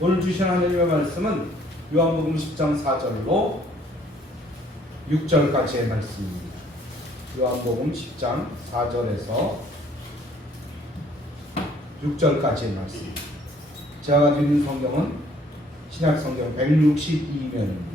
오늘 주신 하나님의 말씀은 요한복음 10장 4절로 6절까지의 말씀입니다. 요한복음 10장 4절에서 6절까지의 말씀. 제가 가지고 있는 성경은 신약성경 162면입니다.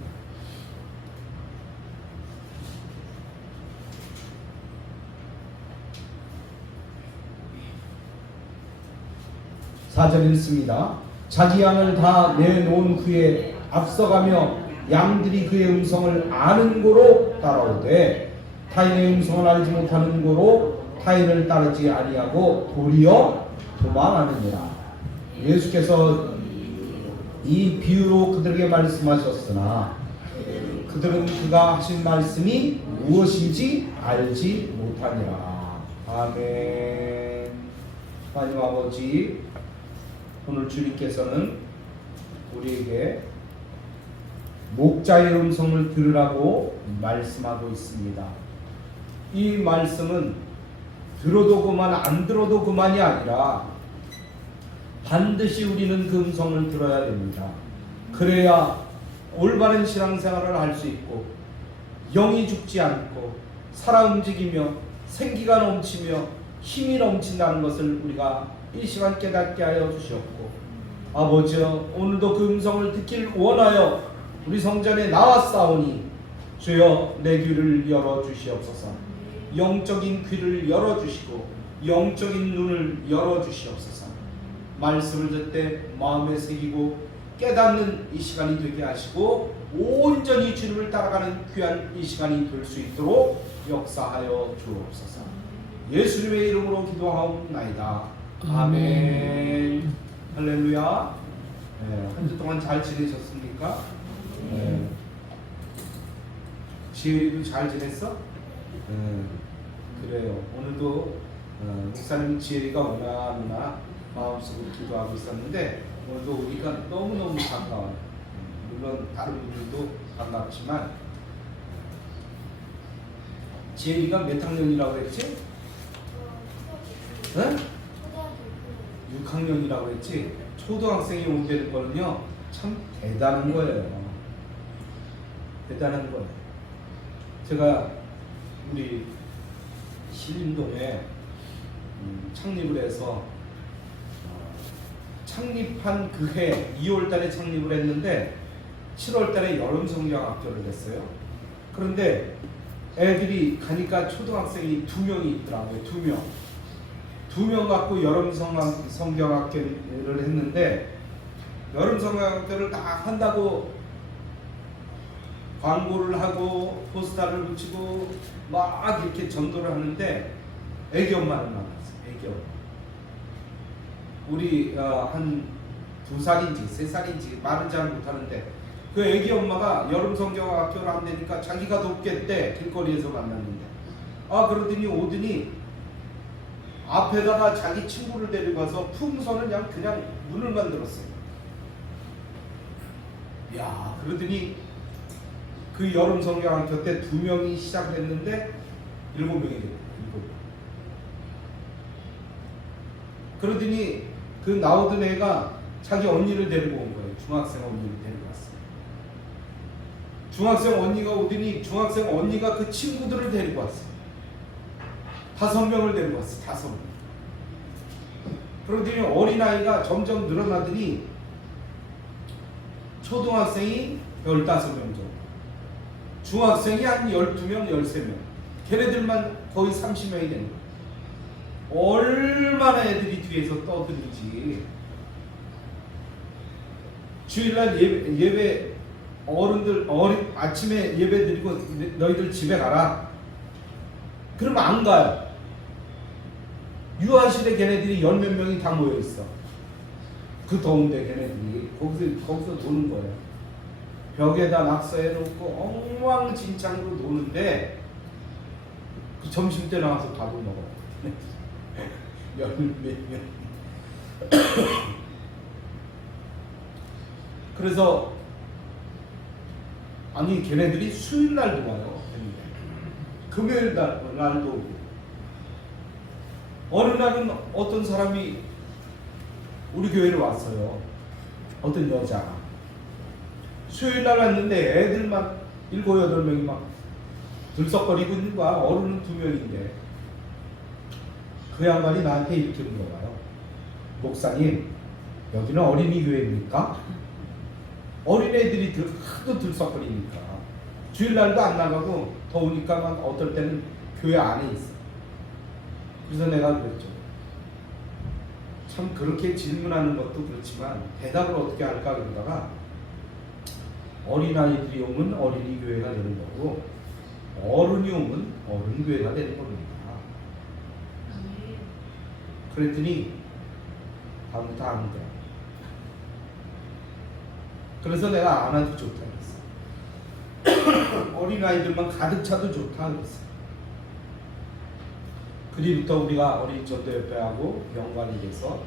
사절 읽습니다. 자기 양을 다 내놓은 후에 앞서가며 양들이 그의 음성을 아는 고로 따라오되 타인의 음성을 알지 못하는 고로 타인을 따르지 아니하고 도리어 도망하느니라. 예수께서 이 비유로 그들에게 말씀하셨으나 그들은 그가 하신 말씀이 무엇인지 알지 못하니라. 아멘. 하나님 아버지, 오늘 주님께서는 우리에게 목자의 음성을 들으라고 말씀하고 있습니다. 이 말씀은 들어도 그만 안 들어도 그만이 아니라 반드시 우리는 그 음성을 들어야 됩니다. 그래야 올바른 신앙생활을 할 수 있고 영이 죽지 않고 살아 움직이며 생기가 넘치며 힘이 넘친다는 것을 우리가 이 시간 깨닫게 하여 주시옵고, 아버지여, 오늘도 그 음성을 듣길 원하여 우리 성전에 나왔사오니 주여 내 귀를 열어주시옵소서. 영적인 귀를 열어주시고 영적인 눈을 열어주시옵소서. 말씀을 듣되 마음에 새기고 깨닫는 이 시간이 되게 하시고 온전히 주님을 따라가는 귀한 이 시간이 될 수 있도록 역사하여 주옵소서. 예수님의 이름으로 기도하옵나이다. 아멘. 할렐루야. 네, 한 주 동안 잘 지내셨습니까? 네. 지혜리도 잘 지냈어? 네. 그래요. 오늘도 목사님 지혜리가 오나 마음속으로 기도하고 있었는데 오늘도 우리가 너무너무 반가워요. 물론 다른 분들도 반갑지만 지혜리가 몇 학년이라고 그랬지? 응? 6학년이라고 그랬지? 초등학생이 온다는 거는요 참 대단한 거예요. 대단한 거예요. 제가 우리 신림동에 창립을 해서 창립한 그 해 2월달에 창립을 했는데 7월달에 여름성경학교를 했어요. 그런데 애들이 가니까 초등학생이 2명이 있더라고요. 2명 갖고 여름성경학교를 했는데 여름성경학교를 다 한다고 광고를 하고 포스터를 붙이고 막 이렇게 전도를 하는데 애기 엄마를 만났어요. 애기 엄마. 우리 한 2살인지 3살인지 말은 잘 못하는데 그 애기 엄마가 여름성경학교를 한다니까 자기가 돕겠대. 길거리에서 만났는데 그러더니 오더니 앞에다가 자기 친구를 데리고 가서 풍선을 그냥 문을 만들었어요. 야, 그러더니 그 여름 성경학교 때 2명이 시작을 했는데 7명이 됐어요. 7명. 그러더니 그 나오던 애가 자기 언니를 데리고 온 거예요. 중학생 언니를 데리고 왔어요. 중학생 언니가 오더니 중학생 언니가 그 친구들을 데리고 왔어요. 5명을 데리고 왔어요. 5명. 그러더니 어린아이가 점점 늘어나더니 초등학생이 15명 정도, 중학생이 한 12명, 13명, 걔네들만 거의 30명이 되는 거예요. 얼마나 애들이 뒤에서 떠드는지. 주일날 예배 어른들 아침에 예배 드리고 너희들 집에 가라. 그러면 안 가요. 유아실에 걔네들이 10몇 명이 다 모여 있어. 그 더운데 걔네들이 거기서 노는 거예요. 벽에다 낙서해 놓고 엉망진창으로 노는데 그 점심 때 나와서 밥을 먹어. 10몇 명. 그래서 아니 걔네들이 수요일 날도 와요. 금요일 날도 오고. 어느 날은 어떤 사람이 우리 교회를 왔어요. 어떤 여자가 수요일 날 왔는데 애들만 7, 8명이 막 들썩거리고 있는 거야. 어른은 2명인데 그 양반이 나한테 이렇게 물어봐요. 목사님, 여기는 어린이 교회입니까? 어린애들이 하도 들썩거리니까 주일날도 안 나가고 더우니까 막 어떨 때는 교회 안에 있어. 그래서 내가 그랬죠. 참 그렇게 질문하는 것도 그렇지만 대답을 어떻게 할까 그러다가 어린아이들이 오면 어린이 교회가 되는 거고 어른이 오면 어른 교회가 되는 겁니다. 그랬더니 다음부터 안 오더라. 그래서 내가 안 와도 좋다 그랬어. 어린아이들만 가득 차도 좋다 그랬어. 그리부터 우리가 어린이 전도협회하고 연관이 돼서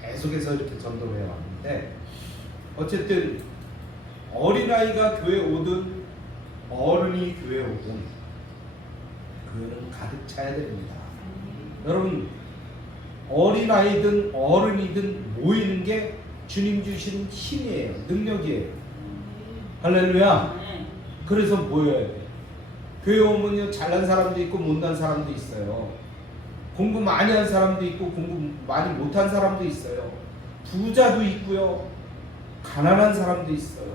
계속해서 이렇게 전도를 해왔는데, 어쨌든 어린아이가 교회 오든 어른이 교회 오든 그거는 가득 차야 됩니다. 여러분, 어린아이든 어른이든 모이는 게 주님 주시는 힘이에요. 능력이에요. 할렐루야. 그래서 모여야 돼. 교회 오면요, 잘난 사람도 있고 못난 사람도 있어요. 공부 많이 한 사람도 있고 공부 많이 못한 사람도 있어요. 부자도 있고요, 가난한 사람도 있어요.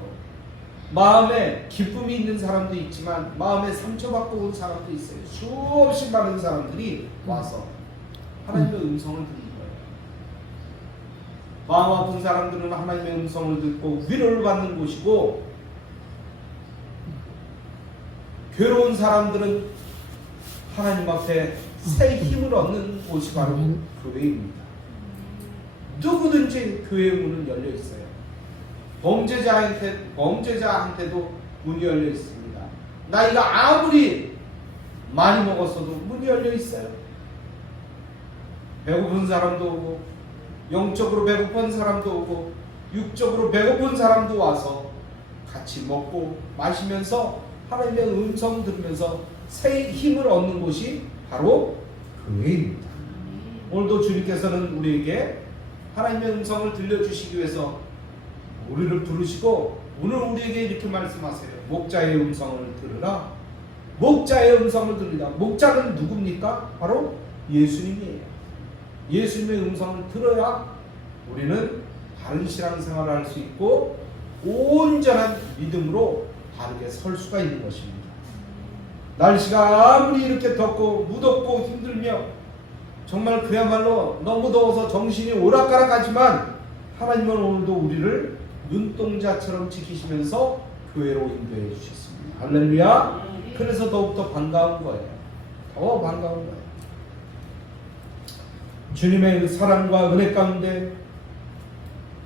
마음에 기쁨이 있는 사람도 있지만 마음에 상처받고 온 사람도 있어요. 수없이 많은 사람들이 와서 하나님의 음성을 듣는 거예요. 마음 아픈 사람들은 하나님의 음성을 듣고 위로를 받는 곳이고, 괴로운 사람들은 하나님 앞에 새 힘을 얻는 곳이 바로 교회입니다. 누구든지 교회의 문은 열려 있어요. 범죄자한테도 문이 열려 있습니다. 나이가 아무리 많이 먹었어도 문이 열려 있어요. 배고픈 사람도 오고, 영적으로 배고픈 사람도 오고, 육적으로 배고픈 사람도 와서 같이 먹고 마시면서 하나님의 음성 들으면서 새 힘을 얻는 곳이 바로 교회입니다. 오늘도 주님께서는 우리에게 하나님의 음성을 들려주시기 위해서 우리를 부르시고 오늘 우리에게 이렇게 말씀하세요. 목자의 음성을 들으라. 목자의 음성을 들으라. 목자는 누굽니까? 바로 예수님이에요. 예수님의 음성을 들어야 우리는 바른 신앙생활을 할 수 있고 온전한 믿음으로 바르게 설 수가 있는 것입니다. 날씨가 아무리 이렇게 덥고 무덥고 힘들며 정말 그야말로 너무 더워서 정신이 오락가락하지만 하나님은 오늘도 우리를 눈동자처럼 지키시면서 교회로 인도해 주셨습니다. 할렐루야. 그래서 더욱더 반가운 거예요. 더 반가운 거예요. 주님의 사랑과 은혜 가운데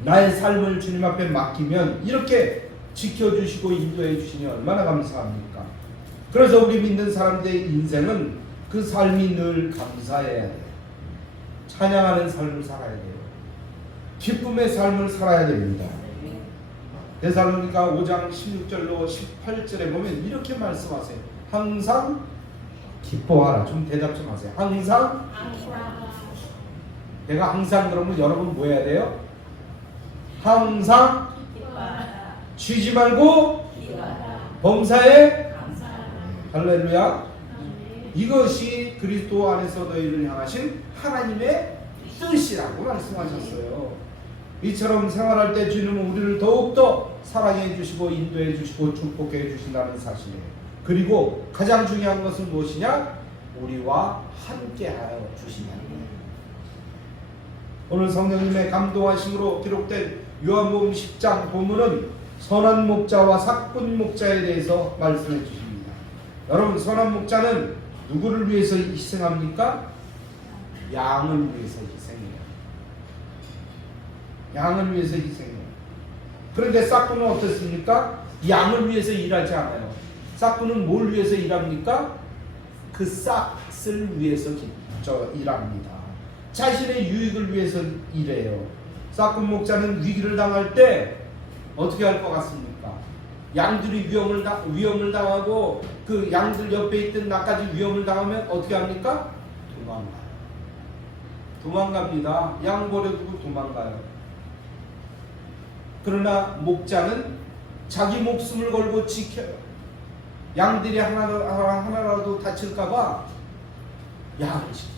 나의 삶을 주님 앞에 맡기면 이렇게 지켜주시고 인도해 주시니 얼마나 감사합니까? 그래서 우리 믿는 사람들의 인생은 그 삶이 늘 감사해야 돼요. 찬양하는 삶을 살아야 돼요. 기쁨의 삶을 살아야 됩니다. 데살로니가 5장 16절로 18절에 보면 이렇게 말씀하세요. 항상 기뻐하라. 좀 대답 좀 하세요. 항상. 내가 항상 그러면 여러분 뭐 해야 돼요? 항상 쉬지 말고 범사에 할렐루야. 이것이 그리스도 안에서 너희를 향하신 하나님의 뜻이라고 말씀하셨어요. 이처럼 생활할 때 주님은 우리를 더욱더 사랑해 주시고 인도해 주시고 축복해 주신다는 사실이에요. 그리고 가장 중요한 것은 무엇이냐? 우리와 함께하여 주시냐는 거예요. 오늘 성령님의 감동하심으로 기록된 요한복음 10장 본문은 선한 목자와 삭군 목자에 대해서 말씀해 주십니다. 여러분, 선한 목자는 누구를 위해서 희생합니까? 양을 위해서 희생해요. 양을 위해서 희생해요. 그런데 삭군은 어떻습니까? 양을 위해서 일하지 않아요. 삭군은 뭘 위해서 일합니까? 그 싹을 위해서 일합니다. 자신의 유익을 위해서 일해요. 삭군 목자는 위기를 당할 때 어떻게 할 것 같습니까? 양들이 위험을 당하고 그 양들 옆에 있던 나까지 위험을 당하면 어떻게 합니까? 도망갑니다. 양 버려두고 도망가요. 그러나 목자는 자기 목숨을 걸고 지켜요. 양들이 하나라도 다칠까봐 양을 지킵니다.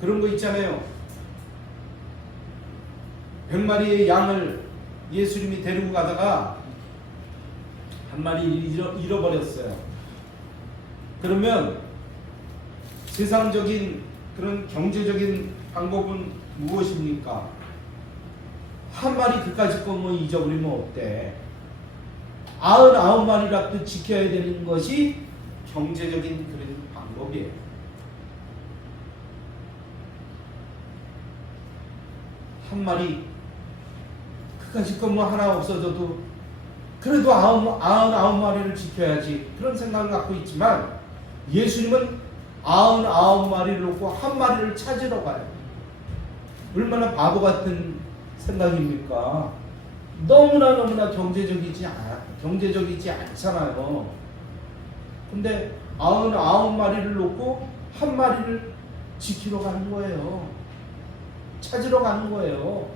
그런 거 있잖아요. 100마리의 양을 예수님이 데리고 가다가 한 마리 잃어버렸어요. 그러면 세상적인 그런 경제적인 방법은 무엇입니까? 한 마리 그까짓 거 뭐 잊어버리면 어때? 99마리라도 지켜야 되는 것이 경제적인 그런 방법이에요. 한 마리 그까짓 거 뭐 하나 없어져도 그래도 99마리를 지켜야지, 그런 생각을 갖고 있지만 예수님은 99마리를 놓고 한 마리를 찾으러 가요. 얼마나 바보 같은 생각입니까? 너무나 경제적이지 않잖아요. 근데 99마리를 놓고 한 마리를 지키러 가는 거예요. 찾으러 가는 거예요.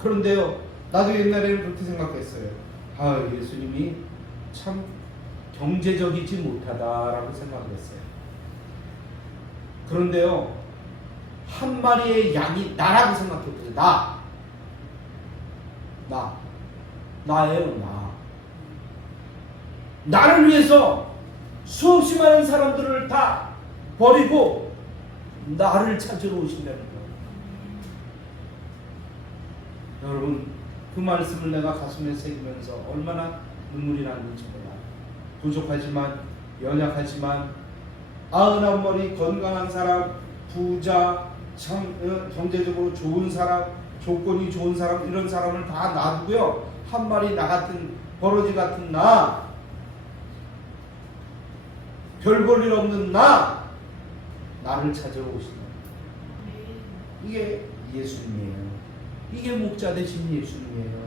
그런데요, 나도 옛날에는 그렇게 생각했어요. 예수님이 참 경제적이지 못하다라고 생각을 했어요. 그런데요, 한 마리의 양이 나라고 생각했어요. 나예요. 나를 위해서 수없이 많은 사람들을 다 버리고 나를 찾으러 오신다는 거예요. 여러분, 그 말씀을 내가 가슴에 새기면서 얼마나 눈물이 나는지 몰라요. 부족하지만, 연약하지만 99마리 건강한 사람, 부자, 참 경제적으로 좋은 사람, 조건이 좋은 사람, 이런 사람을 다 놔두고요, 한 마리 나 같은 버러지 같은 별 볼 일 없는 나를 찾으러 오신다. 이게 예수님이에요. 이게 목자 되신 예수님이에요.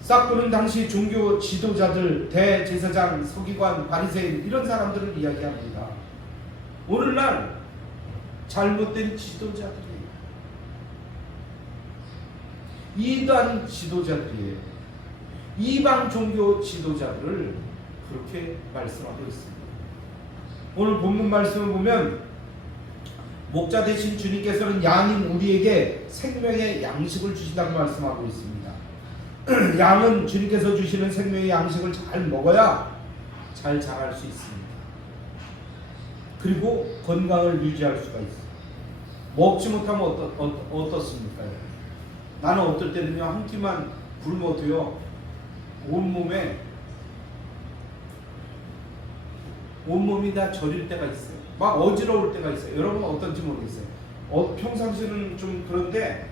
삭군은 당시 종교 지도자들, 대제사장, 서기관, 바리새인 이런 사람들을 이야기합니다. 오늘날 잘못된 지도자들이에요. 이단 지도자들이에요. 이방 종교 지도자들을 그렇게 말씀하고 있습니다. 오늘 본문 말씀을 보면 목자 되신 주님께서는 양인 우리에게 생명의 양식을 주신다고 말씀하고 있습니다. 양은 주님께서 주시는 생명의 양식을 잘 먹어야 잘 자랄 수 있습니다. 그리고 건강을 유지할 수가 있어요. 먹지 못하면 어떻습니까? 나는 어떨 때는요, 한 끼만 굶어도요, 온몸이 다 저릴 때가 있어요. 막 어지러울 때가 있어요. 여러분 어떤지 모르겠어요. 평상시는 좀 그런데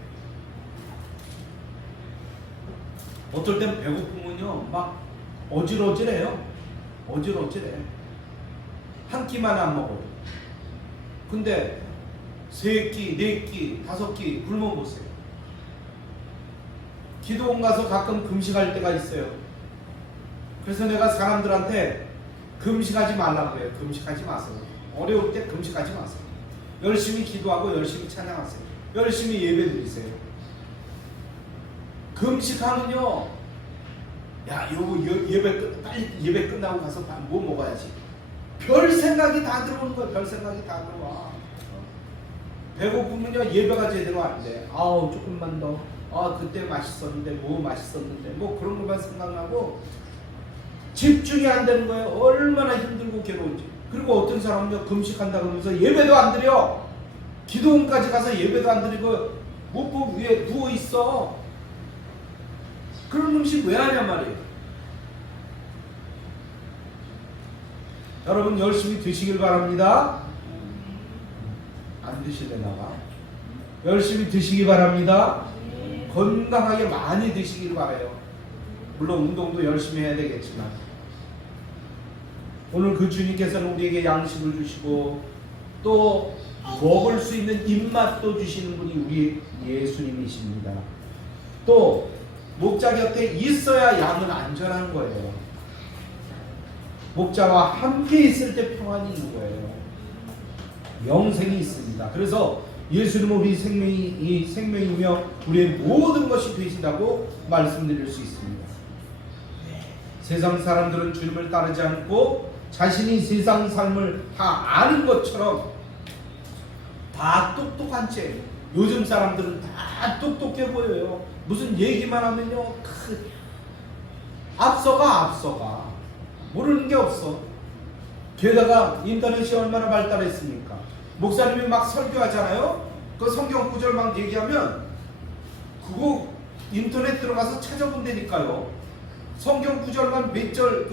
어떨 땐 배고프면요 막 어질어질해요. 한 끼만 안 먹어요. 근데 3끼, 4끼, 5끼 굶어보세요. 기도원 가서 가끔 금식할 때가 있어요. 그래서 내가 사람들한테 금식하지 말라고 해요. 금식하지 마세요. 어려울 때 금식하지 마세요. 열심히 기도하고 열심히 찬양하세요. 열심히 예배 드리세요. 금식하면요 야, 빨리 예배 끝나고 가서 뭐 먹어야지. 별 생각이 다 들어오는 거야. 별 생각이 다 들어와. 배고프면요 예배가 제대로 안 돼. 아우 조금만 더. 아 그때 맛있었는데 뭐 맛있었는데 뭐 그런 것만 생각나고 집중이 안 되는 거예요. 얼마나 힘들고 괴로운지. 그리고 어떤 사람은요 금식한다 그러면서 예배도 안 드려. 기도원까지 가서 예배도 안 드리고 목포 위에 누워 있어. 그런 음식 왜 하냐 말이에요. 여러분 열심히 드시길 바랍니다. 안 드시려나 봐. 열심히 드시기 바랍니다. 건강하게 많이 드시길 바라요. 물론 운동도 열심히 해야 되겠지만 오늘 그 주님께서는 우리에게 양식을 주시고 또 먹을 수 있는 입맛도 주시는 분이 우리 예수님이십니다. 또 목자 곁에 있어야 양은 안전한 거예요. 목자와 함께 있을 때 평안이 있는 거예요. 영생이 있습니다. 그래서 예수님은 우리 생명이며 우리의 모든 것이 되신다고 말씀드릴 수 있습니다. 세상 사람들은 주님을 따르지 않고 자신이 세상 삶을 다 아는 것처럼 다 똑똑한 채 요즘 사람들은 다 똑똑해 보여요. 무슨 얘기만 하면요 앞서가 모르는 게 없어. 게다가 인터넷이 얼마나 발달했습니까? 목사님이 막 설교하잖아요. 그 성경 구절 막 얘기하면 그거 인터넷 들어가서 찾아본다니까요. 성경 구절만 몇 절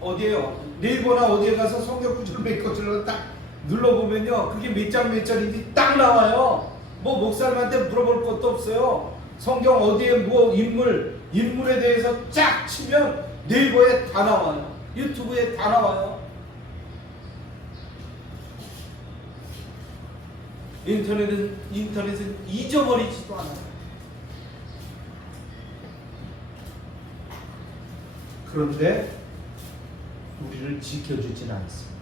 어디에요? 네이버나 어디에 가서 성경 구절 몇 구절을 딱 눌러보면요 그게 몇 장 몇 절인지 딱 나와요. 뭐 목사님한테 물어볼 것도 없어요. 성경 어디에 뭐 인물에 대해서 쫙 치면 네이버에 다 나와요. 유튜브에 다 나와요. 인터넷은 잊어버리지도 않아요. 그런데 우리를 지켜주진 않습니다.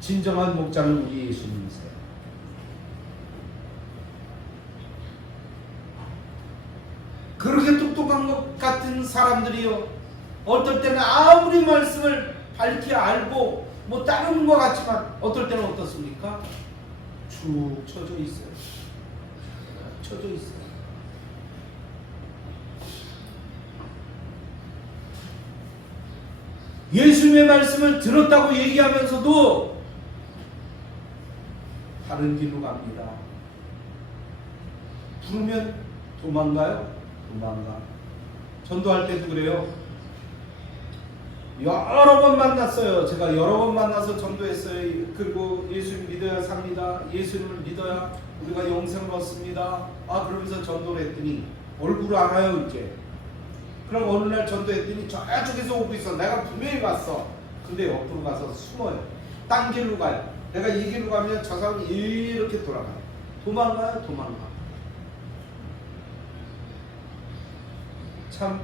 진정한 목자는 우리 예수님이세요. 그렇게 똑똑한 것 같은 사람들이요 어떨 때는 아무리 말씀을 밝히 알고 뭐 따르는 것 같지만 어떨 때는 어떻습니까? 축 처져 있어요. 처져 있어요. 예수님의 말씀을 들었다고 얘기하면서도 다른 길로 갑니다. 부르면 도망가요. 도망가. 전도할 때도 그래요. 여러 번 만났어요. 제가 여러 번 만나서 전도했어요. 그리고 예수님 믿어야 삽니다. 예수님을 믿어야 우리가 영생을 얻습니다. 그러면서 전도를 했더니 얼굴을 알아요 이제. 그럼 어느 날 전도했더니 저쪽에서 오고 있어. 내가 분명히 봤어. 근데 옆으로 가서 숨어요. 딴 길로 가요. 내가 이 길로 가면 저 사람이 이렇게 돌아가요. 도망가요. 도망가. 참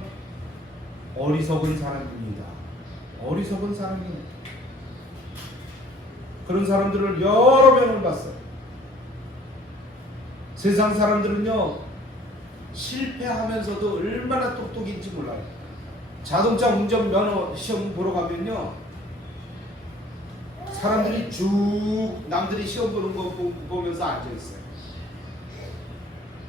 어리석은 사람입니다. 어리석은 사람이에요. 그런 사람들을 여러 명을 봤어요. 세상 사람들은요 실패하면서도 얼마나 똑똑인지 몰라요. 자동차 운전면허 시험 보러 가면요 사람들이 쭉 남들이 시험 보는 거 보면서 앉아있어요.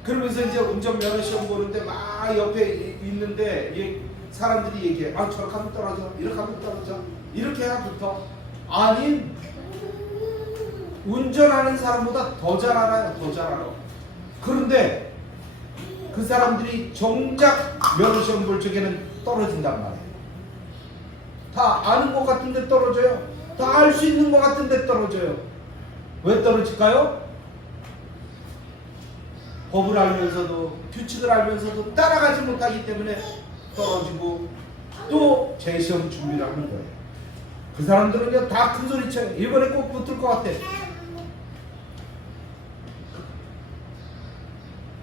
그러면서 이제 운전면허 시험 보는데 막 옆에 있는데 사람들이 얘기해. 저렇게 하면 떨어져. 이렇게 하면 떨어져. 이렇게 해야 붙어. 아니 운전하는 사람보다 더 잘 알아요. 더 잘 알아. 그런데 그 사람들이 정작 면허시험 볼 적에는 떨어진단 말이에요. 다 아는 것 같은데 떨어져요. 다 알 수 있는 것 같은데 떨어져요. 왜 떨어질까요? 법을 알면서도 규칙을 알면서도 따라가지 못하기 때문에 떨어지고 또 재시험 준비를 하는 거예요. 그 사람들은요 다 큰 소리 쳐요. 이번에 꼭 붙을 것 같아.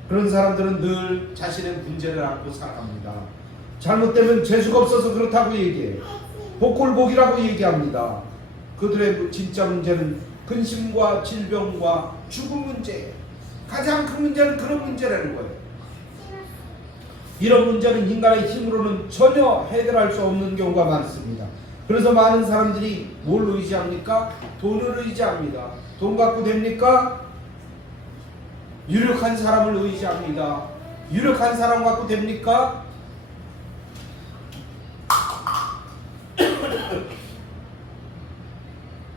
그런 사람들은 늘 자신의 문제를 안고 살아갑니다. 잘못되면 재수가 없어서 그렇다고 얘기해요. 복골복이라고 얘기합니다. 그들의 진짜 문제는 근심과 질병과 죽음 문제예요. 가장 큰 문제는 그런 문제라는 거예요. 이런 문제는 인간의 힘으로는 전혀 해결할 수 없는 경우가 많습니다. 그래서 많은 사람들이 뭘 의지합니까? 돈을 의지합니다. 돈 갖고 됩니까? 유력한 사람을 의지합니다. 유력한 사람 갖고 됩니까?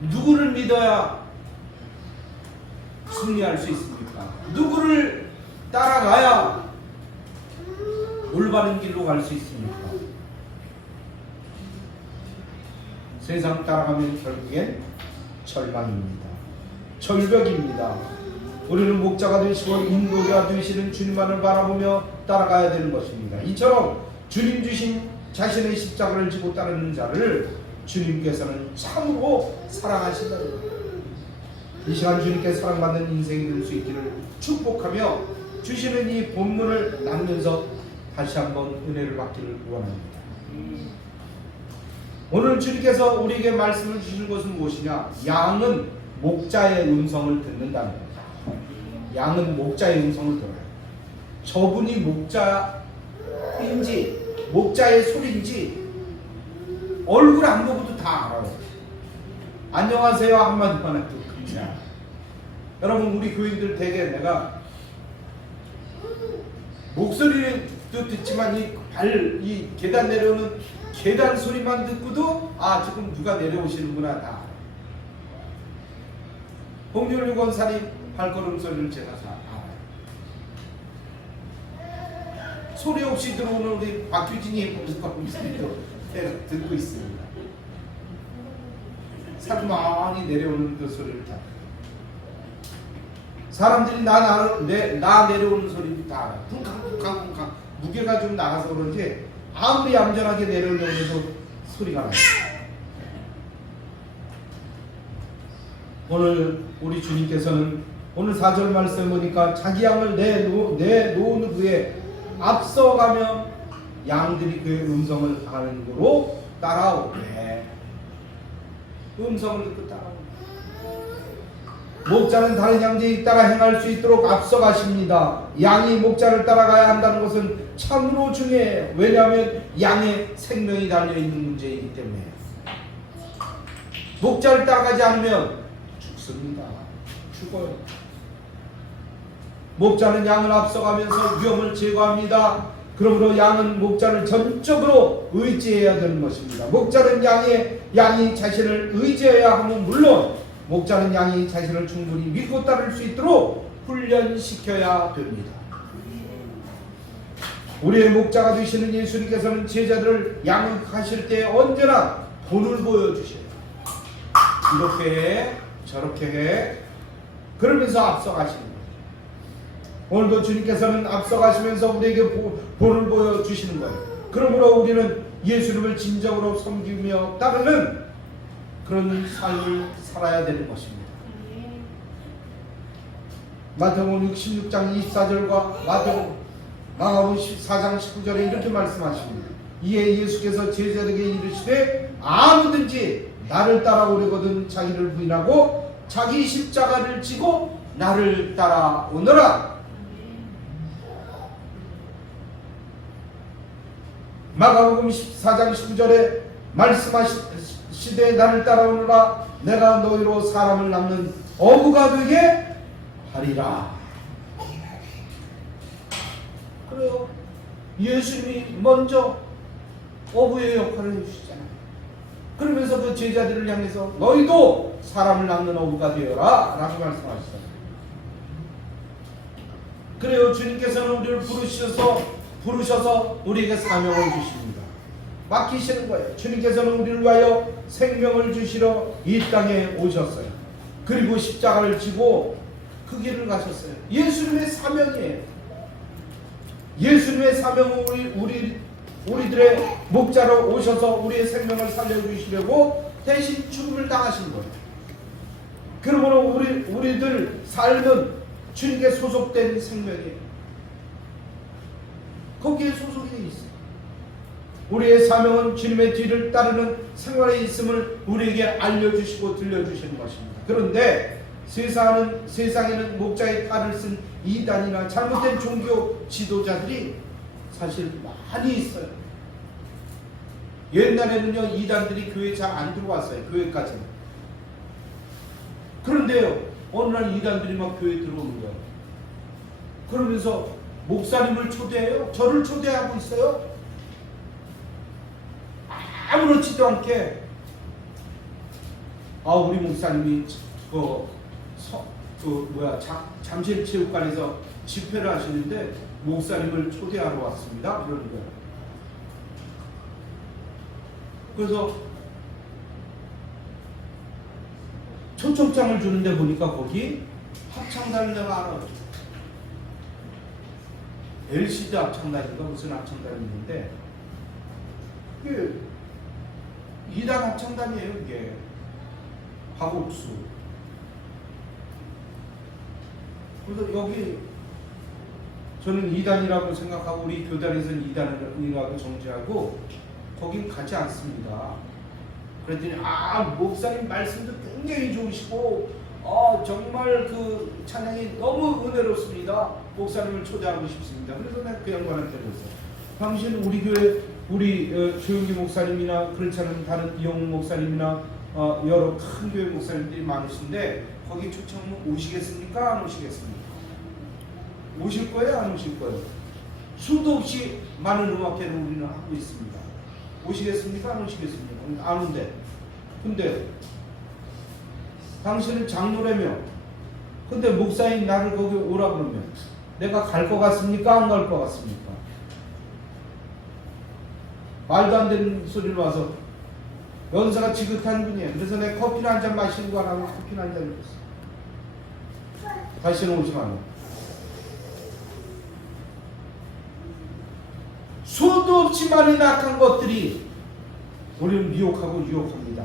누구를 믿어야 승리할 수 있습니까? 누구를 따라가야 올바른 길로 갈 수 있습니까? 세상 따라가면 결국엔 절망입니다. 절벽입니다. 우리는 목자가 되시고 인도가 되시는 주님만을 바라보며 따라가야 되는 것입니다. 이처럼 주님 주신 자신의 십자가를 지고 따르는 자를 주님께서는 참으로 사랑하신다. 이 시간 주님께 사랑받는 인생이 될 수 있기를 축복하며 주시는 이 본문을 나누면서 다시 한번 은혜를 받기를 원합니다. 오늘 주님께서 우리에게 말씀을 주시는 것은 무엇이냐? 양은 목자의 음성을 듣는다는 거예요. 양은 목자의 음성을 들어요. 저분이 목자인지 목자의 소리인지 얼굴 안 보고도 다 알아요. 안녕하세요 한마디만 해도 그냥. 여러분 우리 교인들 되게 내가 목소리도 듣지만 이 계단 내려오는 계단 소리만 듣고도 지금 누가 내려오시는구나 다. 홍준일 권사님 발걸음 소리를 제가 다 알아요. 소리 없이 들어오는 우리 박규진이 발걸음 소리도 듣고 있습니다. 살만히 내려오는 그 소리를 다. 사람들이 나 내려오는 소리를 다 알아요. 쿵쾅쿵쾅쿵쾅 무게가 좀 나가서 그런지 아무리 얌전하게 내려오려고 해도 소리가 나요. 오늘 우리 주님께서는 오늘 4절 말씀 보니까 자기 양을 내놓은 후에 앞서가며 양들이 그의 음성을 당하는 거로 따라오네. 음성을 듣고 따라오네. 목자는 다른 양들이 따라 행할 수 있도록 앞서가십니다. 양이 목자를 따라가야 한다는 것은 참으로 중요해요. 왜냐하면 양의 생명이 달려있는 문제이기 때문에. 목자를 따라가지 않으면 죽습니다. 죽어요. 목자는 양을 앞서가면서 위험을 제거합니다. 그러므로 양은 목자를 전적으로 의지해야 되는 것입니다. 목자는 양이 자신을 의지해야 하면 물론 목자는 양이 자신을 충분히 믿고 따를 수 있도록 훈련시켜야 됩니다. 우리의 목자가 되시는 예수님께서는 제자들을 양육하실 때 언제나 본을 보여주셔요. 이렇게 해, 저렇게 해, 그러면서 앞서가시는 거예요. 오늘도 주님께서는 앞서가시면서 우리에게 본을 보여주시는 거예요. 그러므로 우리는 예수님을 진정으로 섬기며 따르는 그런 삶을 살아야 되는 것입니다. 마태복음 16장 24절과 마가복음 14장 19절에 이렇게 말씀하십니다. 이에 예수께서 제자들에게 이르시되 아무든지 나를 따라오려거든 자기를 부인하고 자기 십자가를 지고 나를 따라오너라. 마가복음 14장 19절에 말씀하시되 나를 따라오너라. 내가 너희로 사람을 낳는 어부가 되게 하리라. 그래요. 예수님이 먼저 어부의 역할을 해주시잖아요. 그러면서 그 제자들을 향해서 너희도 사람을 낳는 어부가 되어라 라고 말씀하시잖아요. 그래요. 주님께서는 우리를 부르셔서 우리에게 사명을 주십니다. 맡기시는 거예요. 주님께서는 우리를 위하여 생명을 주시러 이 땅에 오셨어요. 그리고 십자가를 지고 그 길을 가셨어요. 예수님의 사명이에요. 예수님의 사명은 우리들의 목자로 오셔서 우리의 생명을 살려주시려고 대신 죽음을 당하신 거예요. 그러므로 우리들 삶은 주님께 소속된 생명이에요. 거기에 소속이 되어 있어요. 우리의 사명은 주님의 뒤를 따르는 생활에 있음을 우리에게 알려주시고 들려주시는 것입니다. 그런데 세상에는 목자의 탈을 쓴 이단이나 잘못된 종교 지도자들이 사실 많이 있어요. 옛날에는요, 이단들이 교회 잘 안 들어왔어요. 교회까지는. 그런데요, 어느 날 이단들이 막 교회에 들어오는 거예요. 그러면서 목사님을 초대해요. 저를 초대하고 있어요. 아무렇지도 않게 우리 목사님이 잠실체육관에서 집회를 하시는데 목사님을 초대하러 왔습니다. 그러는 거예요. 그래서 초청장을 주는데 보니까 거기 합창단을 내가 알아요. LCD 합창단인가 무슨 합창단이 있는데 이게 이단 합창단이에요. 이게 박옥수. 그래서 여기 저는 2단이라고 생각하고 우리 교단에서는 2단이라고 정지하고 거긴 가지 않습니다. 그랬더니 목사님 말씀도 굉장히 좋으시고 정말 그 찬양이 너무 은혜롭습니다. 목사님을 초대하고 싶습니다. 그래서 내가 그 양반한테 그랬어요. 당신 우리 교회 우리 조용기 목사님이나 그렇지 않은 다른 이용훈 목사님이나 여러 큰 교회 목사님들이 많으신데 거기 초청은 오시겠습니까? 안 오시겠습니까? 오실 거예요? 안 오실 거예요? 수도 없이 많은 음악회를 우리는 하고 있습니다. 오시겠습니까? 안 오시겠습니까? 안 온대. 근데 당신은 장로라며 근데 목사님 나를 거기 오라 그러면 내가 갈 것 같습니까? 안 갈 것 같습니까? 말도 안 되는 소리를 와서 연세가 지긋한 분이에요. 그래서 내가 커피를 한 잔 마시는 거 하라고 커피를 한 잔 줬어. 다시는 오지 마라. 수도 없이 많이 낙한 것들이 우리를 미혹하고 유혹합니다.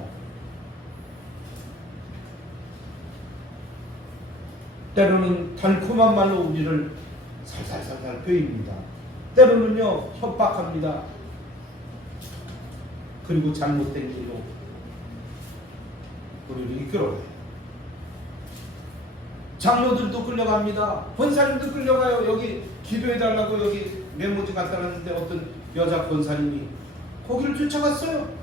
때로는 달콤한 말로 우리를 살살살살 꿰입니다. 때로는요 협박합니다. 그리고 잘못된 길로 우리를 이끌어가요. 장로들도 끌려갑니다. 권사님도 끌려가요. 여기 기도해달라고 여기 메모지 갖다 놨는데 어떤 여자 권사님이 거기를 쫓아갔어요.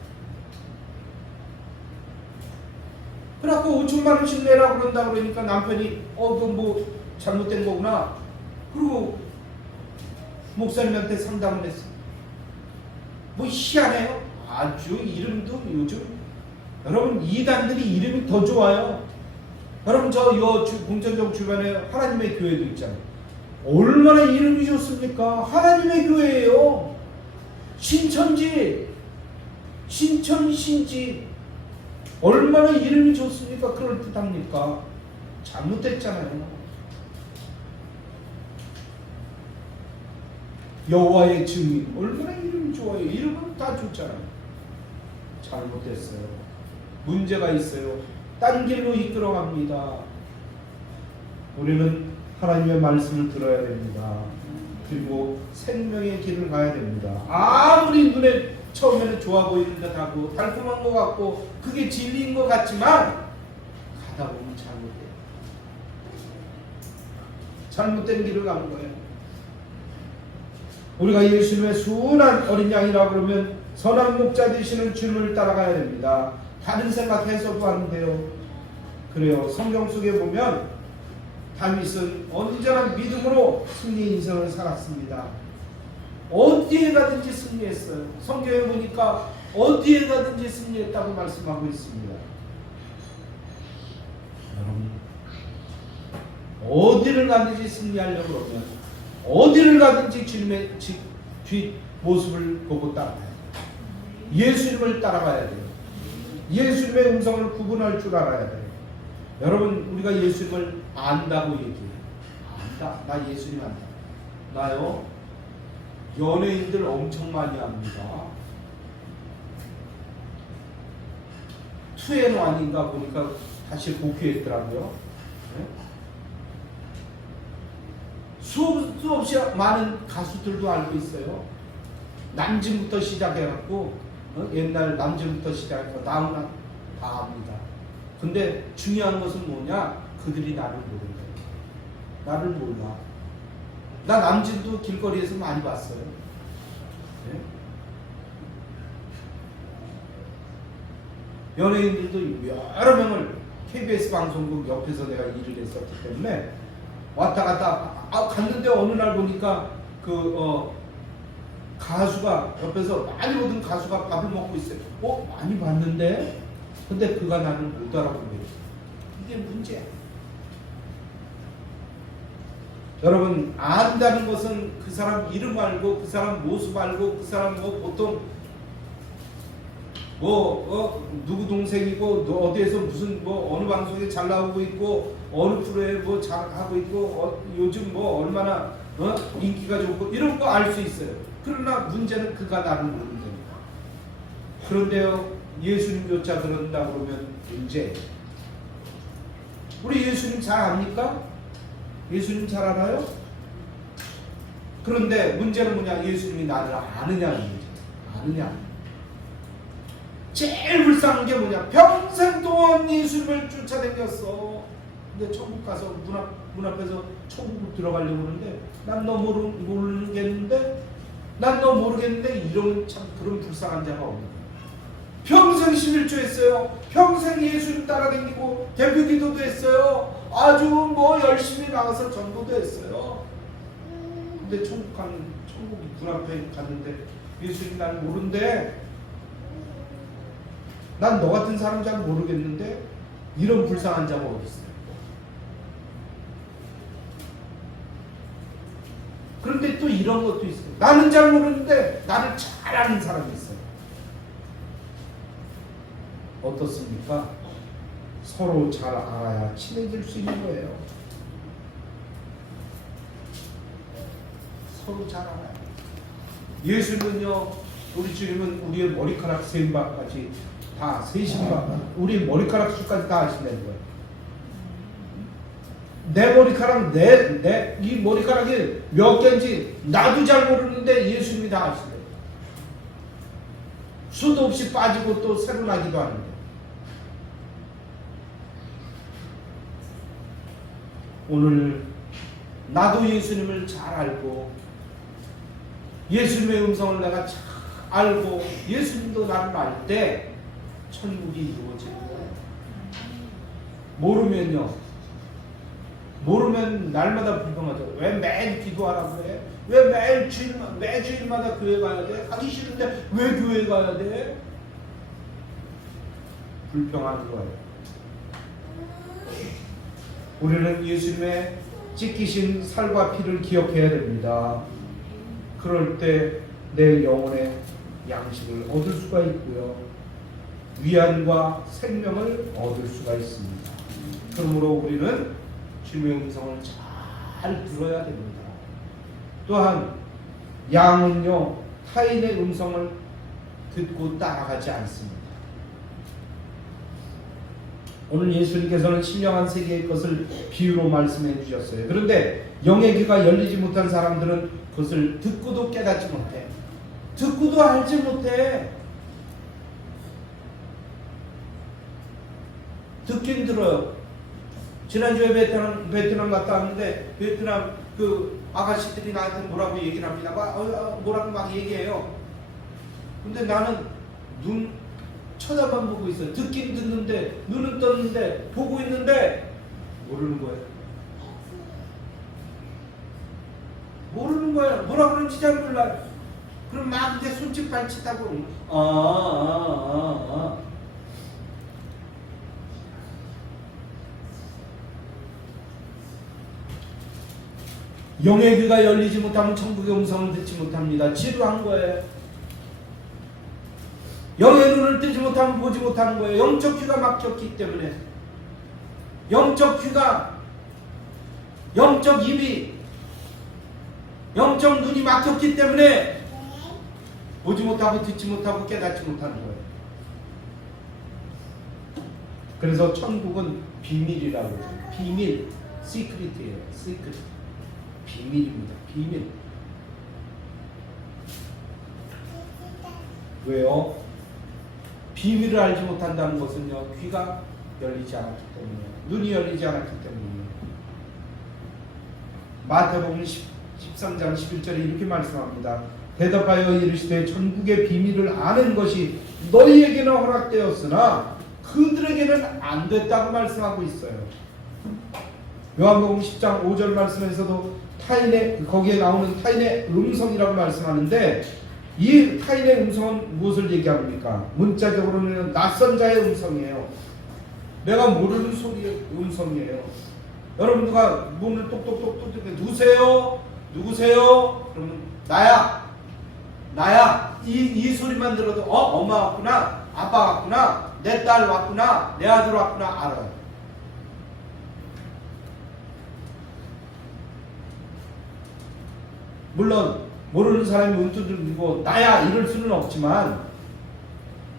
그래갖고 5천만 원씩 내라고 그런다 그러니까 남편이 그거 뭐 잘못된 거구나. 그리고 목사님한테 상담을 했어요. 뭐 희한해요. 아주 이름도 요즘 여러분 이단들이 이름이 더 좋아요. 여러분 저 공천정 주변에 하나님의 교회도 있잖아요. 얼마나 이름이 좋습니까? 하나님의 교회예요. 신천지, 신천신지 얼마나 이름이 좋습니까? 그럴듯합니까? 잘못됐잖아요. 여호와의 증인 얼마나 이름이 좋아요. 이름은 다 좋잖아요. 잘못됐어요. 문제가 있어요. 딴 길로 이끌어갑니다. 우리는 하나님의 말씀을 들어야 됩니다. 그리고 생명의 길을 가야 됩니다. 아무리 눈에 처음에는 좋아 보이는 듯하고 달콤한 것 같고 그게 진리인 것 같지만 가다 보면 잘못돼요. 잘못된 길을 가는 거예요. 우리가 예수님의 순한 어린 양이라 그러면 선한 목자 되시는 주님을 따라가야 됩니다. 다른 생각해서도 안 돼요. 그래요. 성경 속에 보면 다윗은 언제나 믿음으로 승리 인생을 살았습니다. 어디에 가든지 승리했어요. 성경에 보니까 어디에 가든지 승리했다고 말씀하고 있습니다. 여러분 어디를 가든지 승리하려고 그러면 어디를 가든지 주님의 뒷 모습을 보고 따라가야 돼요. 예수님을 따라가야 돼요. 예수님의 음성을 구분할 줄 알아야 돼요. 여러분 우리가 예수님을 안다고 얘기해요. 안다. 나 예수님 안다. 나요. 연예인들 엄청 많이 합니다. 투앤 완인가 보니까 다시 복귀했더라고요. 네? 수없이 많은 가수들도 알고 있어요. 남진부터 시작해갖고 옛날 남진부터 시작해서 나훈아 다 압니다. 근데 중요한 것은 뭐냐? 그들이 나를 모른다. 나를 몰라. 나 남진도 길거리에서 많이 봤어요. 네? 연예인들도 여러 명을 KBS 방송국 옆에서 내가 일을 했었기 때문에 왔다 갔다 갔는데 어느 날 보니까 가수가 옆에서 많이 보던 가수가 밥을 먹고 있어요. 많이 봤는데 근데 그가 나를 못 알아보네. 이게 문제야. 여러분, 안다는 것은 그 사람 이름 알고 그 사람 모습 알고 그 사람 보통 누구 동생이고 어디에서 무슨 어느 방송에 잘 나오고 있고 어느 프로에 잘 하고 있고 요즘 얼마나 인기가 좋고 이런 거 알 수 있어요. 그러나 문제는 그가 나를 모르는 겁니다. 그런데요, 예수님조차 그런다 그러면 문제. 우리 예수님 잘 압니까? 예수님 잘 알아요? 그런데 문제는 뭐냐? 예수님이 나를 아느냐는 문제. 아느냐? 제일 불쌍한 게 뭐냐? 평생 동안 예수님을 쫓아다녔어. 근데 천국 가서 문 앞에서 천국 들어가려고 하는데 난 너 모르겠는데 이런 참 그런 불쌍한 자가 없는 거야. 평생 11조 했어요. 평생 예수님 따라다니고 대표 기도도 했어요. 아주 열심히 나가서 전도도 했어요. 근데 천국이 문 앞에 갔는데 예수님 날 모른대. 난 너 같은 사람 잘 모르겠는데 이런 불쌍한 자가 어디 있어요? 그런데 또 이런 것도 있어요. 나는 잘 모르는데 나를 잘 아는 사람이 있어요. 어떻습니까? 서로 잘 알아야 친해질 수 있는 거예요. 서로 잘 알아요. 예수는요, 우리 주님은 우리의 머리카락 세임바까지 다 세신바, 우리 머리카락 수까지 다 아신다는 거예요. 내 머리카락, 이 머리카락이 몇 개인지 나도 잘 모르는데 예수님이 다 아시네요. 수도 없이 빠지고 또 새로 나기도 하는데. 오늘 나도 예수님을 잘 알고 예수님의 음성을 내가 잘 알고 예수님도 나를 알 때 천국이 이루어질 거예요. 모르면 날마다 불평하죠. 왜 매일 기도하라고 해? 왜 매주일마다 교회 가야 돼? 가기 싫은데 왜 교회 가야 돼? 불평하는 거예요. 우리는 예수님의 찢기신 살과 피를 기억해야 됩니다. 그럴 때 내 영혼의 양식을 얻을 수가 있고요. 위안과 생명을 얻을 수가 있습니다. 그러므로 우리는 주님의 음성을 잘 들어야 됩니다. 또한 양은요, 타인의 음성을 듣고 따라가지 않습니다. 오늘 예수님께서는 신령한 세계의 것을 비유로 말씀해 주셨어요. 그런데 영의 귀가 열리지 못한 사람들은 그것을 듣고도 깨닫지 못해. 듣고도 알지 못해. 듣긴 들어요. 지난주에 베트남 갔다 왔는데 베트남 그 아가씨들이 나한테 뭐라고 얘기를 합니다. 뭐라고 막 얘기해요. 근데 나는 눈 쳐다만 보고 있어요. 듣긴 듣는데 눈은 떴는데 보고 있는데 모르는 거예요. 모르는 거예요. 뭐라 그런지 잘 몰라요. 그럼 막 이제 손짓 발짓 하고 영의 귀가 열리지 못하면 천국의 음성을 듣지 못합니다. 지루한 거예요. 영의 눈을 뜨지 못하면 보지 못하는 거예요. 영적 귀가 막혔기 때문에. 영적 귀가, 영적 입이, 영적 눈이 막혔기 때문에 보지 못하고 듣지 못하고 깨닫지 못하는 거예요. 그래서 천국은 비밀이라고 해요. 비밀, 시크릿이에요. 시크릿. 비밀입니다. 비밀. 왜요? 비밀을 알지 못한다는 것은요, 귀가 열리지 않았기 때문에, 눈이 열리지 않았기 때문이에요. 마태복음 13장 11절에 이렇게 말씀합니다. 대답하여 이르시되 천국의 비밀을 아는 것이 너희에게는 허락되었으나 그들에게는 안 됐다고 말씀하고 있어요. 요한복음 10장 5절 말씀에서도 타인의, 거기에 나오는 타인의 음성이라고 말씀하는데, 이 타인의 음성은 무엇을 얘기합니까? 문자적으로는 낯선 자의 음성이에요. 내가 모르는 소리의 음성이에요. 여러분, 누가 문을 똑똑똑똑 누구세요? 누구세요? 그러면 나야. 이 소리만 들어도 엄마 왔구나, 아빠 왔구나, 내 딸 왔구나, 내 아들 왔구나 알아요. 물론 모르는 사람이 문 두드리고 나야 이럴 수는 없지만,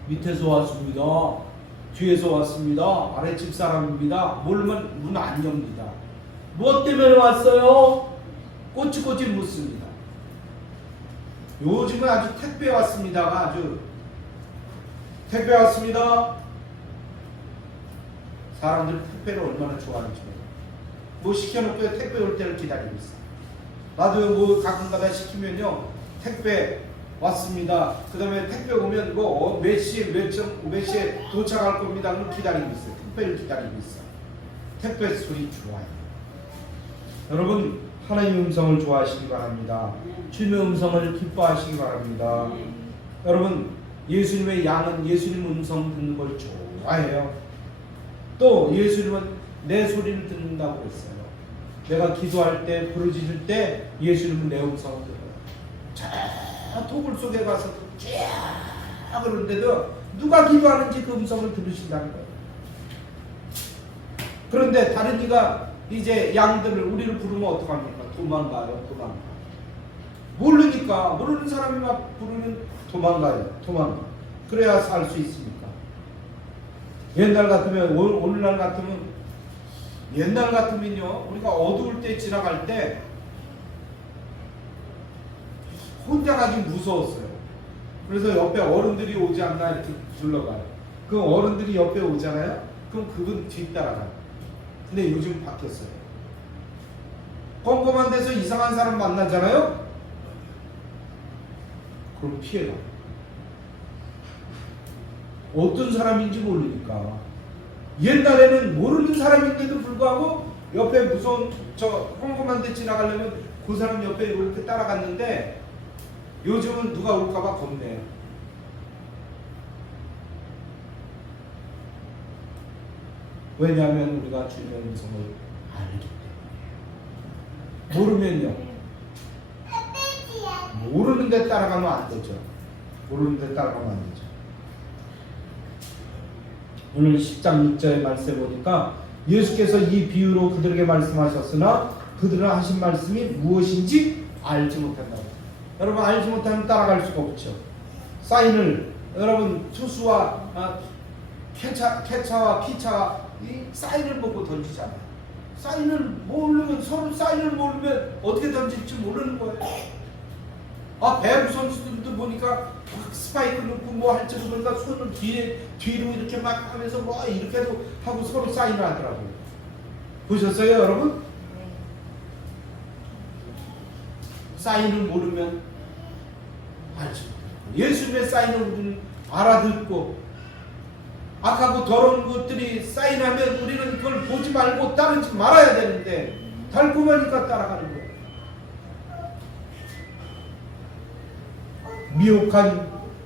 밑에서 왔습니다, 뒤에서 왔습니다, 아랫집 사람입니다, 모르면 문 안 엽니다. 무엇 때문에 왔어요? 꼬치꼬치 묻습니다. 요즘은 아주 택배 왔습니다가 아주 택배 왔습니다. 사람들은 택배를 얼마나 좋아하는지 몰라요. 뭐 시켜놓고 택배 올 때를 기다리고 있어요. 나도 뭐 가끔가다 시키면요, 택배 왔습니다. 그 다음에 택배 오면 뭐 몇 시에 도착할 겁니다. 그럼 기다리고 있어요. 택배를 기다리고 있어요. 택배 소리 좋아요. 여러분, 하나님의 음성을 좋아하시기 바랍니다. 주님의 음성을 기뻐하시기 바랍니다. 여러분, 예수님의 양은 예수님 음성 듣는 걸 좋아해요. 또 예수님은 내 소리를 듣는다고 했어요. 내가 기도할 때, 부르짖을 때 예수님은 내 음성을 들어요. 저 토굴 속에 가서 쫙 그러는데도 누가 기도하는지 그 음성을 들으신다는 거예요. 그런데 다른 이가 이제 양들을, 우리를 부르면 어떡합니까? 도망가요. 모르니까, 모르는 사람이 막 부르면 도망가. 그래야 살 수 있습니까? 옛날 같으면, 오늘날 같으면, 옛날 같으면요, 우리가 어두울 때 지나갈 때 혼자 가기 무서웠어요. 그래서 옆에 어른들이 오지 않나 이렇게 둘러가요. 그 어른들이 옆에 오잖아요? 그럼 그분 뒤따라가요. 근데 요즘 바뀌었어요. 꼼꼼한 데서 이상한 사람 만나잖아요? 그럼 피해가. 어떤 사람인지 모르니까. 옛날에는 모르는 사람인데도 불구하고 옆에 무서운 꼼꼼한 데 지나가려면 그 사람 옆에 이렇게 따라갔는데, 요즘은 누가 올까봐 겁내요. 왜냐하면 우리가 주님의 음성을 알기 때문에. 모르면요, 모르는 데 따라가면 안 되죠. 오늘 10장 6절의 말씀에 보니까 예수께서 이 비유로 그들에게 말씀하셨으나 그들은 하신 말씀이 무엇인지 알지 못한다고. 여러분, 알지 못하면 따라갈 수가 없죠. 사인을, 여러분, 투수와 캐차와 피차와 이 사인을 보고 던지잖아요. 사인을 모르면, 서로 사인을 모르면 어떻게 던질지 모르는 거예요. 배구 선수들도 보니까 스파이크 넣고 뭐 할지 모르니까 손을 뒤로 이렇게 막 하면서 뭐 이렇게도 하고 서로 사인을 하더라고요. 보셨어요, 여러분? 사인을 모르면 알지 못해요. 예수님의 사인을 우리는 알아듣고, 악하고 더러운 것들이 사인하면 우리는 그걸 보지 말고 따르지 말아야 되는데, 달콤하니까 따라가는 거예요.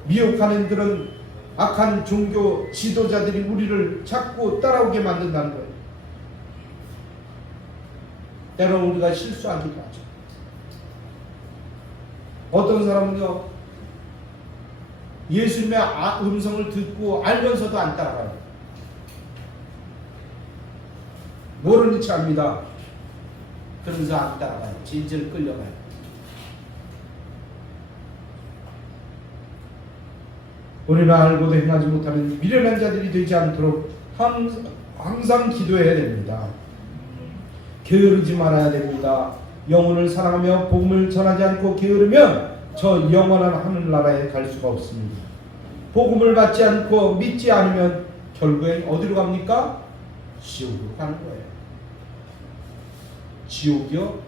미혹하는 그런 악한 종교 지도자들이 우리를 자꾸 따라오게 만든다는 거예요. 때로는 우리가 실수하기도 하죠. 어떤 사람은요, 예수님의 음성을 듣고 알면서도 안 따라가요. 모르는 체 합니다. 그러면서 안 따라가요. 질질 끌려가요. 우리는 알고도 행하지 못하는 미련한 자들이 되지 않도록 항상 기도해야 됩니다. 게으르지 말아야 됩니다. 영혼을 사랑하며 복음을 전하지 않고 게으르면 저 영원한 하늘나라에 갈 수가 없습니다. 복음을 받지 않고 믿지 않으면 결국엔 어디로 갑니까? 지옥으로 가는 거예요. 지옥이요?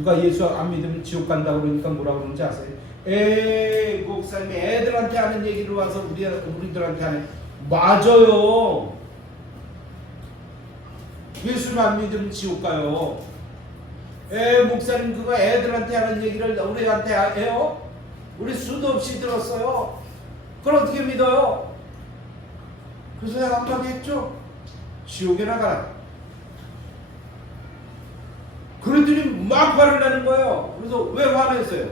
누가 예수 안 믿으면 지옥 간다고 그러니까 뭐라 그러는지 아세요? 에이 목사님이 애들한테 하는 얘기를 와서 우리들한테 하는 맞아요. 예수를 안 믿으면 지옥 가요. 목사님 그거 애들한테 하는 얘기를 우리한테 해요? 우리 수도 없이 들었어요. 그걸 어떻게 믿어요? 그래서 내가 한마디 했죠. 지옥에 나가라. 그랬더니 막 화를 내는 거예요. 그래서 왜 화냈어요?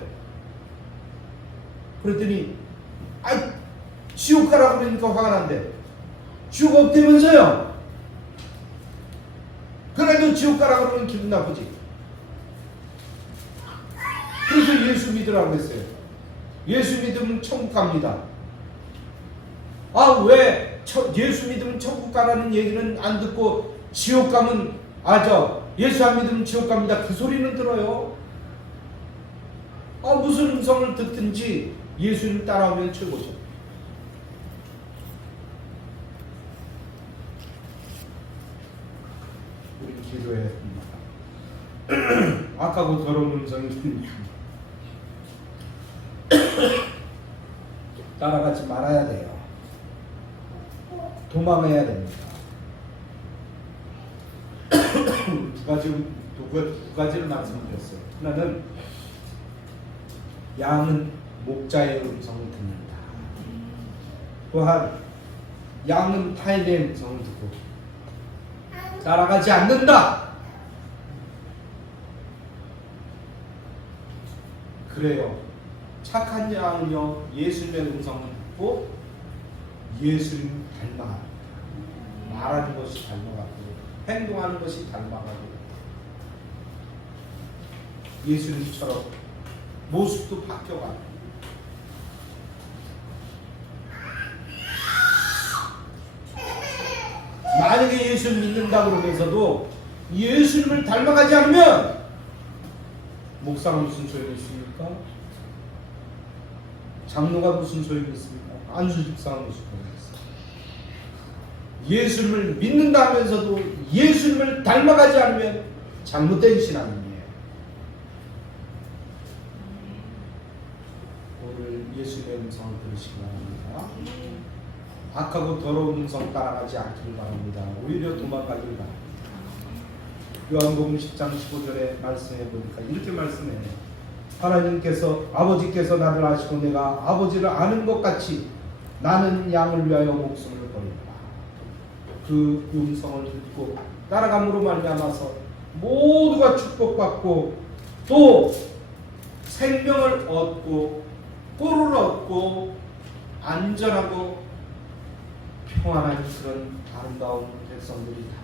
그랬더니 지옥 가라 그러니까 화가 난대. 지옥 없다면서요? 그래도 지옥 가라 그러면 기분 나쁘지. 그래서 예수 믿으라고 했어요. 예수 믿으면 천국 갑니다. 왜 예수 믿으면 천국 가라는 얘기는 안 듣고 지옥 가면 예수 안 믿으면 지옥 갑니다. 그 소리는 들어요. 무슨 음성을 듣든지 예수님 따라오면 최고죠. 우리 기도해야 합니다. 악하고 더러운 음성이 들립니다. 따라가지 말아야 돼요. 도망해야 됩니다. 두 가지를 말씀드렸어요. 하나는 양은 목자의 음성을 듣는다. 또한 양은 타인의 음성을 듣고 따라가지 않는다. 그래요. 착한 양은요 예수님의 음성을 듣고 예수님 닮아갑니다. 말하는 것이 닮아가고 행동하는 것이 닮아가고 예수님처럼 모습도 바뀌어가고. 만약에 예수를 믿는다 그러면서도 예수님을 닮아가지 않으면 목사가 무슨 소용이 있습니까? 장로가 무슨 소용이 있습니까? 안수집사가 무슨 소용이 있습니까? 예수님을 믿는다 하면서도 예수님을 닮아가지 않으면 잘못된 신앙이에요. 오늘 예수님의 음성을 들으시기 바랍니다. 악하고 더러운 음성 따라가지 않기를 바랍니다. 오히려 도망가기를 바랍니다. 요한복음 10장 15절에 말씀해 보니까 이렇게 말씀해요. 하나님께서 아버지께서 나를 아시고 내가 아버지를 아는 것 같이 나는 양을 위하여 목숨을 버린다. 그 음성을 듣고 따라감으로 말미암아서 모두가 축복받고 또 생명을 얻고 꼴을 얻고 안전하고 평안한 그런 아름다운 백성들이 다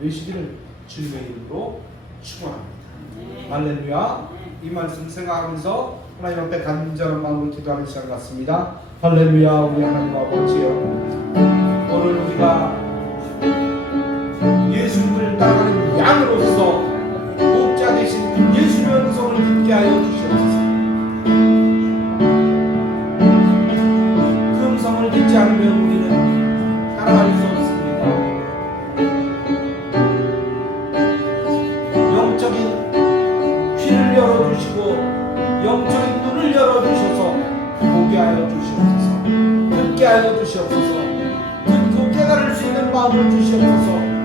되시기를 주님의 이름으로 축원합니다. 할렐루야. 이 말씀 생각하면서 하나님 앞에 간절한 마음으로 기도하는 시간 같습니다. 할렐루야. 우리 하나님 아버지여, 오늘 우리가 예수님을 따르는 양으로서 목자 되신 예수님의 음성을 듣게 하여 주시옵소서. 그 음성을 듣지 않으면 우리는 따라갈 수 없습니다. 영적인 귀를 열어주시고 영적인 눈을 열어주셔서 보게 하여 주시옵소서. 듣게 하여 주시옵소서. 듣고 깨달을 수 있는 마음을 주시옵소서.